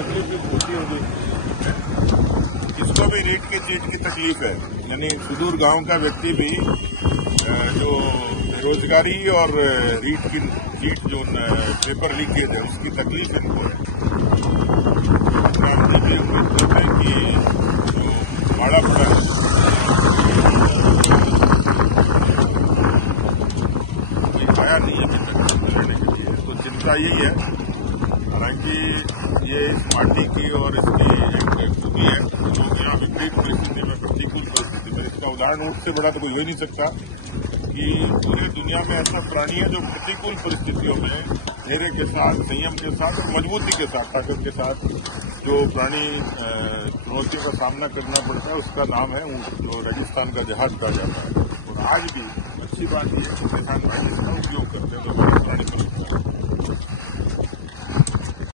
तकलीफ होती होगी। इसको भी रीट की तकलीफ है, यानी सुदूर गांव का व्यक्ति भी जो बेरोजगारी और रीट जो पेपर लीकेज है उसकी तकलीफ इनको है। हम भी उम्मीद करते हैं कि जो माड़ा पड़ा है कोई आया नहीं है अभी तक लेने के लिए, तो चिंता यही है। हालांकि ये इस पार्टी की और इसकी एक खूबी है, लोग यहाँ विपरीत परिस्थिति में, प्रतिकूल परिस्थिति में, इसका उदाहरण उससे बड़ा तो कोई हो ही नहीं सकता कि पूरे दुनिया में ऐसा प्राणी है जो प्रतिकूल परिस्थितियों में धैर्य के साथ, संयम के साथ और मजबूती के साथ, ताकत के साथ जो प्राणी चुनौतियों का सामना करना पड़ता है, उसका नाम है ऊँट, जो राजस्थान का जहाज कहा जाता है। और आज भी अच्छी बात यह है कि किसान भाई इसका उपयोग करते हैं तो प्राणी पर